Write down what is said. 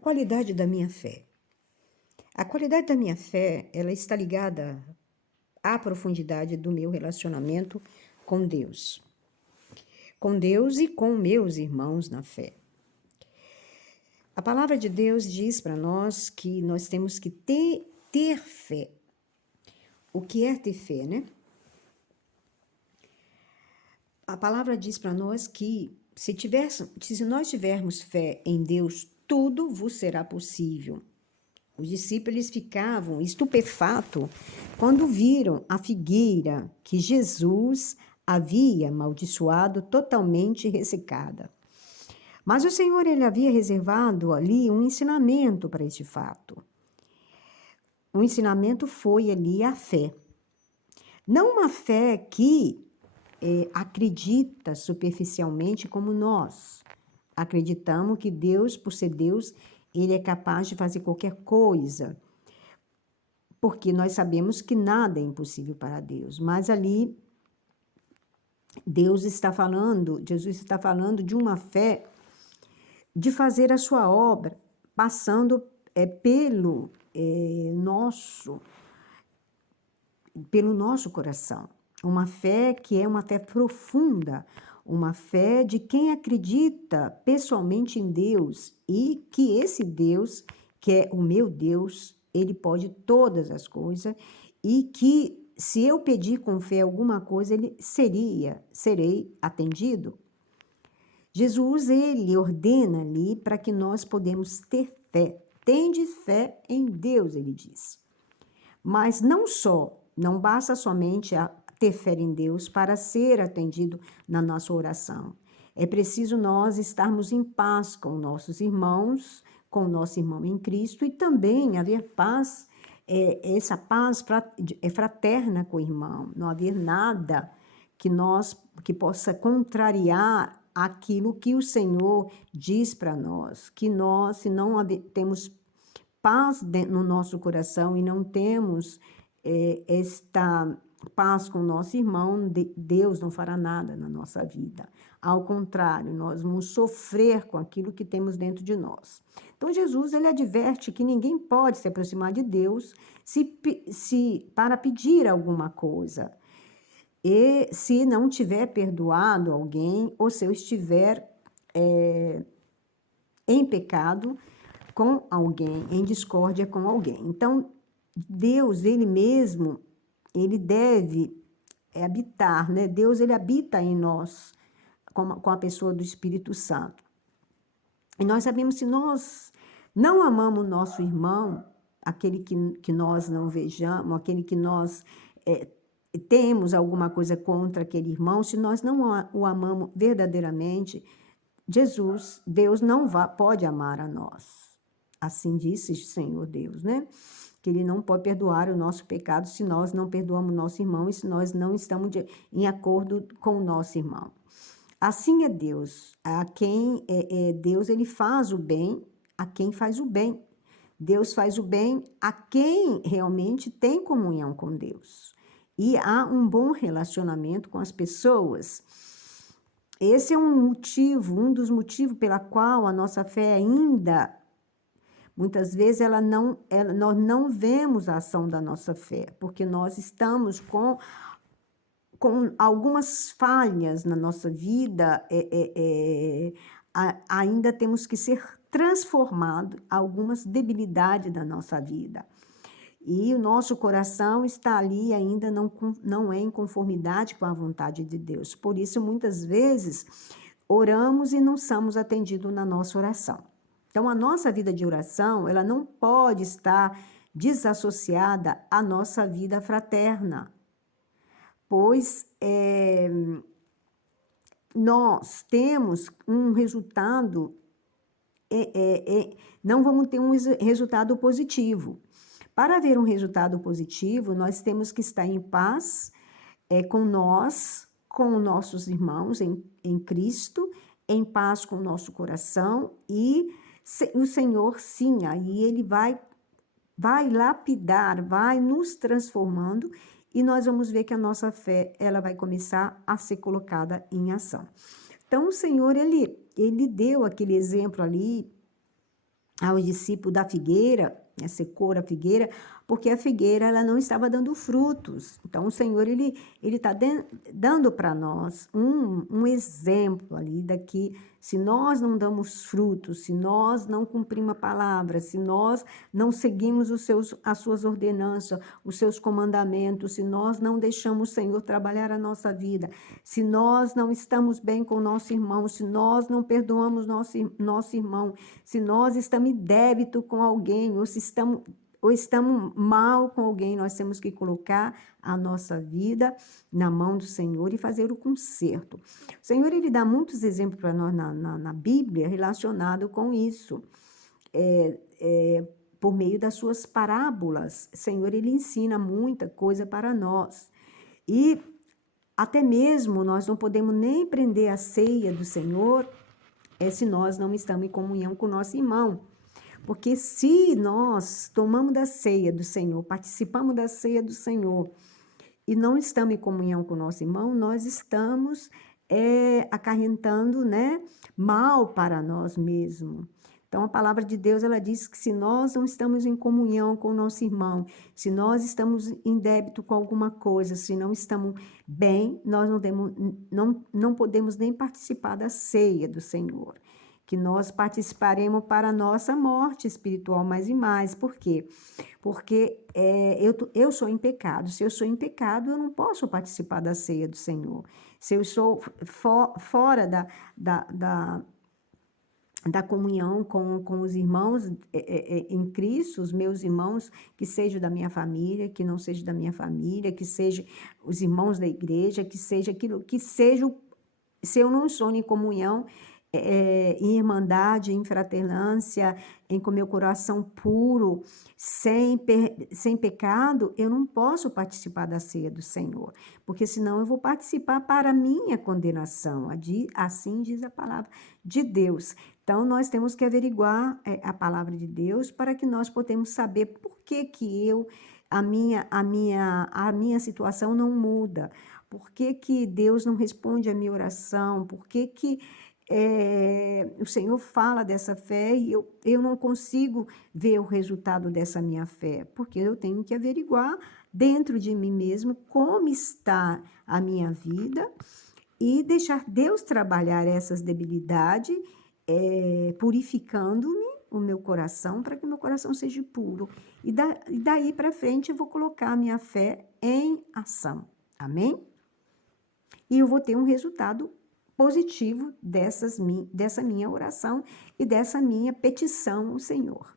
qualidade da minha fé. A qualidade da minha fé, ela está ligada à profundidade do meu relacionamento com Deus. Com Deus e com meus irmãos na fé. A palavra de Deus diz para nós que nós temos que ter fé. O que é ter fé, né? A palavra diz para nós que se nós tivermos fé em Deus, tudo vos será possível. Os discípulos ficavam estupefatos quando viram a figueira que Jesus havia amaldiçoado totalmente ressecada. Mas o Senhor ele havia reservado ali um ensinamento para este fato. O ensinamento foi ali a fé. Não uma fé que acredita superficialmente como nós. Acreditamos que Deus, por ser Deus, Ele é capaz de fazer qualquer coisa. Porque nós sabemos que nada é impossível para Deus. Mas ali, Jesus está falando de uma fé de fazer a sua obra, passando pelo nosso coração. Uma fé que é uma fé profunda, uma fé de quem acredita pessoalmente em Deus e que esse Deus, que é o meu Deus, ele pode todas as coisas e que se eu pedir com fé alguma coisa, serei atendido. Jesus, ele ordena ali para que nós podemos ter fé. Tende fé em Deus, ele diz. Mas não basta somente ter fé em Deus para ser atendido na nossa oração. É preciso nós estarmos em paz com nossos irmãos, com o nosso irmão em Cristo e também haver paz, essa paz é fraterna com o irmão. Não haver nada que possa contrariar aquilo que o Senhor diz para nós, que nós, se não temos paz no nosso coração e não temos esta paz com o nosso irmão, Deus não fará nada na nossa vida. Ao contrário, nós vamos sofrer com aquilo que temos dentro de nós. Então, Jesus, ele adverte que ninguém pode se aproximar de Deus para pedir alguma coisa. E se não tiver perdoado alguém, ou se eu estiver em pecado com alguém, em discórdia com alguém. Então, Deus, ele mesmo, ele deve habitar, né? Deus, ele habita em nós, com a pessoa do Espírito Santo. E nós sabemos, se nós não amamos o nosso irmão, aquele que nós não vejamos, aquele que nós temos alguma coisa contra aquele irmão, se nós não o amamos verdadeiramente, Deus não pode amar a nós. Assim disse o Senhor Deus, né? Que Ele não pode perdoar o nosso pecado se nós não perdoamos o nosso irmão e se nós não estamos em acordo com o nosso irmão. Assim é Deus. A quem Deus, Ele faz o bem a quem faz o bem. Deus faz o bem a quem realmente tem comunhão com Deus. E há um bom relacionamento com as pessoas. Esse é um dos motivos pela qual a nossa fé ainda, muitas vezes, nós não vemos a ação da nossa fé, porque nós estamos com algumas falhas na nossa vida, ainda temos que ser transformados, algumas debilidades da nossa vida. E o nosso coração está ali ainda não é em conformidade com a vontade de Deus. Por isso, muitas vezes, oramos e não somos atendidos na nossa oração. Então, a nossa vida de oração, ela não pode estar desassociada à nossa vida fraterna, pois nós temos um resultado, não vamos ter um resultado positivo. Para haver um resultado positivo, nós temos que estar em paz com nossos irmãos em Cristo, em paz com o nosso coração e o Senhor, sim, aí Ele vai lapidar, vai nos transformando e nós vamos ver que a nossa fé, ela vai começar a ser colocada em ação. Então, o Senhor, Ele deu aquele exemplo ali aos discípulos da figueira, né, secou a figueira, porque a figueira ela não estava dando frutos. Então, o Senhor ele está dando para nós um exemplo ali daqui. Se nós não damos frutos, se nós não cumprimos a palavra, se nós não seguimos as suas ordenanças, os seus comandamentos, se nós não deixamos o Senhor trabalhar a nossa vida, se nós não estamos bem com o nosso irmão, se nós não perdoamos nosso irmão, se nós estamos em débito com alguém, ou estamos mal com alguém, nós temos que colocar a nossa vida na mão do Senhor e fazer o conserto. O Senhor, ele dá muitos exemplos para nós na Bíblia relacionado com isso. Por meio das suas parábolas, o Senhor, ele ensina muita coisa para nós. E até mesmo nós não podemos nem prender a ceia do Senhor se nós não estamos em comunhão com o nosso irmão. Porque se nós tomamos da ceia do Senhor, participamos da ceia do Senhor, e não estamos em comunhão com o nosso irmão, nós estamos acarretando, né, mal para nós mesmos. Então, a palavra de Deus, ela diz que se nós não estamos em comunhão com o nosso irmão, se nós estamos em débito com alguma coisa, se não estamos bem, nós não podemos nem participar da ceia do Senhor, que nós participaremos para a nossa morte espiritual mais e mais. Por quê? Porque eu sou em pecado. Se eu sou em pecado, eu não posso participar da ceia do Senhor. Se eu sou fora da comunhão com os irmãos em Cristo, os meus irmãos, que sejam da minha família, que não sejam da minha família, que sejam os irmãos da igreja, que seja aquilo, que seja, se eu não sou em comunhão, em irmandade, em fraternância, com meu coração puro, sem pecado, eu não posso participar da ceia do Senhor, porque senão eu vou participar para a minha condenação, assim diz a palavra de Deus. Então, nós temos que averiguar a palavra de Deus para que nós possamos saber por que a minha situação não muda, por que Deus não responde a minha oração, por que o Senhor fala dessa fé e eu não consigo ver o resultado dessa minha fé, porque eu tenho que averiguar dentro de mim mesmo como está a minha vida e deixar Deus trabalhar essas debilidades, purificando-me o meu coração, para que o meu coração seja puro. E daí para frente eu vou colocar a minha fé em ação. Amém? E eu vou ter um resultado positivo dessa minha oração e dessa minha petição ao Senhor.